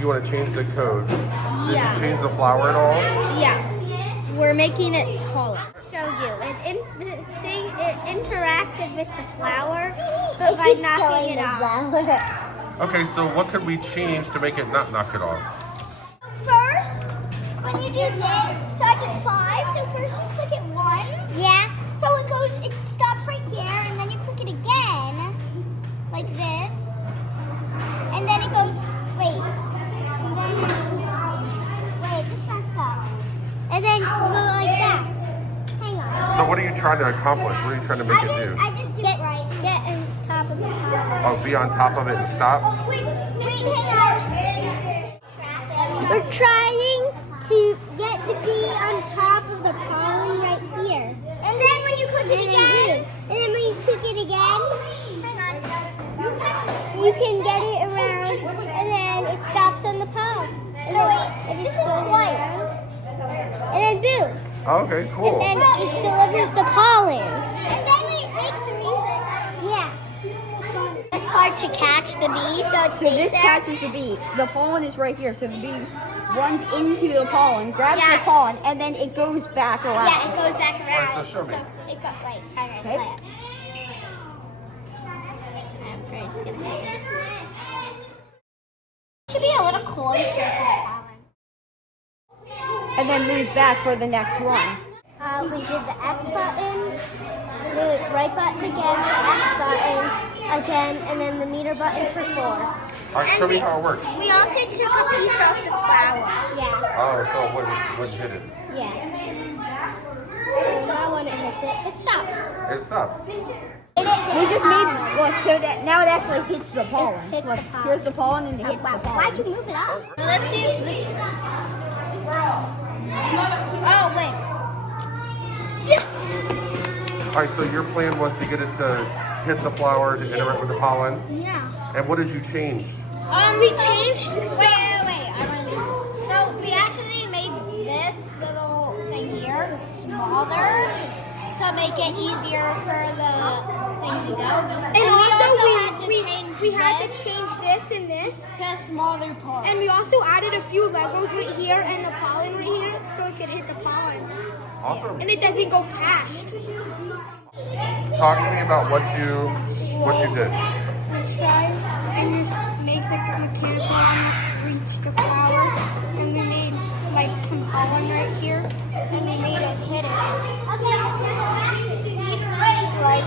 you want to change the code. Did Yeah. you change the flower at all? Yes. We're making it taller. Showed you. It interacted with the flower, but by knocking it off. Okay, so what could we change to make it not knock it off? First, when you do this, so I did 5. So first you click it once. Yeah. So it stops right here, and then you click it again, like this, and then it goes. Wait, this messed up. And then go like that. Hang on. So what are you trying to accomplish? What are you trying to make it do? I didn't do it right. Get on top of the pollen. Oh, be on top of it and stop? Wait, hang on. We're trying to get the bee on top of the pollen right here. And then when you click it again, you can get it around, and then it stops on the pollen. This is twice. And then boom. Okay, cool. And then it delivers the pollen. And then it makes the music. Yeah. It's hard to catch the bee, so this catches the bee. The pollen is right here, so the bee runs into the pollen, grabs the pollen, and then it goes back around. Yeah, it goes back around. Alright, so show me. It got wait. Okay. Okay. Play it. I'm just gonna hit it. Should be a little closer to the pollen. And then moves back for the next one. We did the X button, the right button again, the X button again, and then the meter button for 4. Alright, show me how it works. We also took a piece off the flower. Yeah. Oh, so what hit it? Yeah. So now when it hits it, it stops. It stops. We just made, look, so that now it actually hits the pollen. Hits Look, the pollen. here's the pollen and it hits the Why'd pollen. you move it up? Let's see if this. Oh wait. Alright, so your plan was to get it to hit the flower to interact with the pollen. Yeah. And what did you change? We changed. Wait. So we actually made this little thing here smaller to make it easier for the thing to go. And we had to change this and this to a smaller part. And we also added a few Legos right here and the pollen right here so it could hit the pollen. Awesome. And it doesn't go past. Talk to me about what you did. We tried and just make the mechanical element reach the flower. And we made like some pollen right here. And we made it hit it. Okay. Right.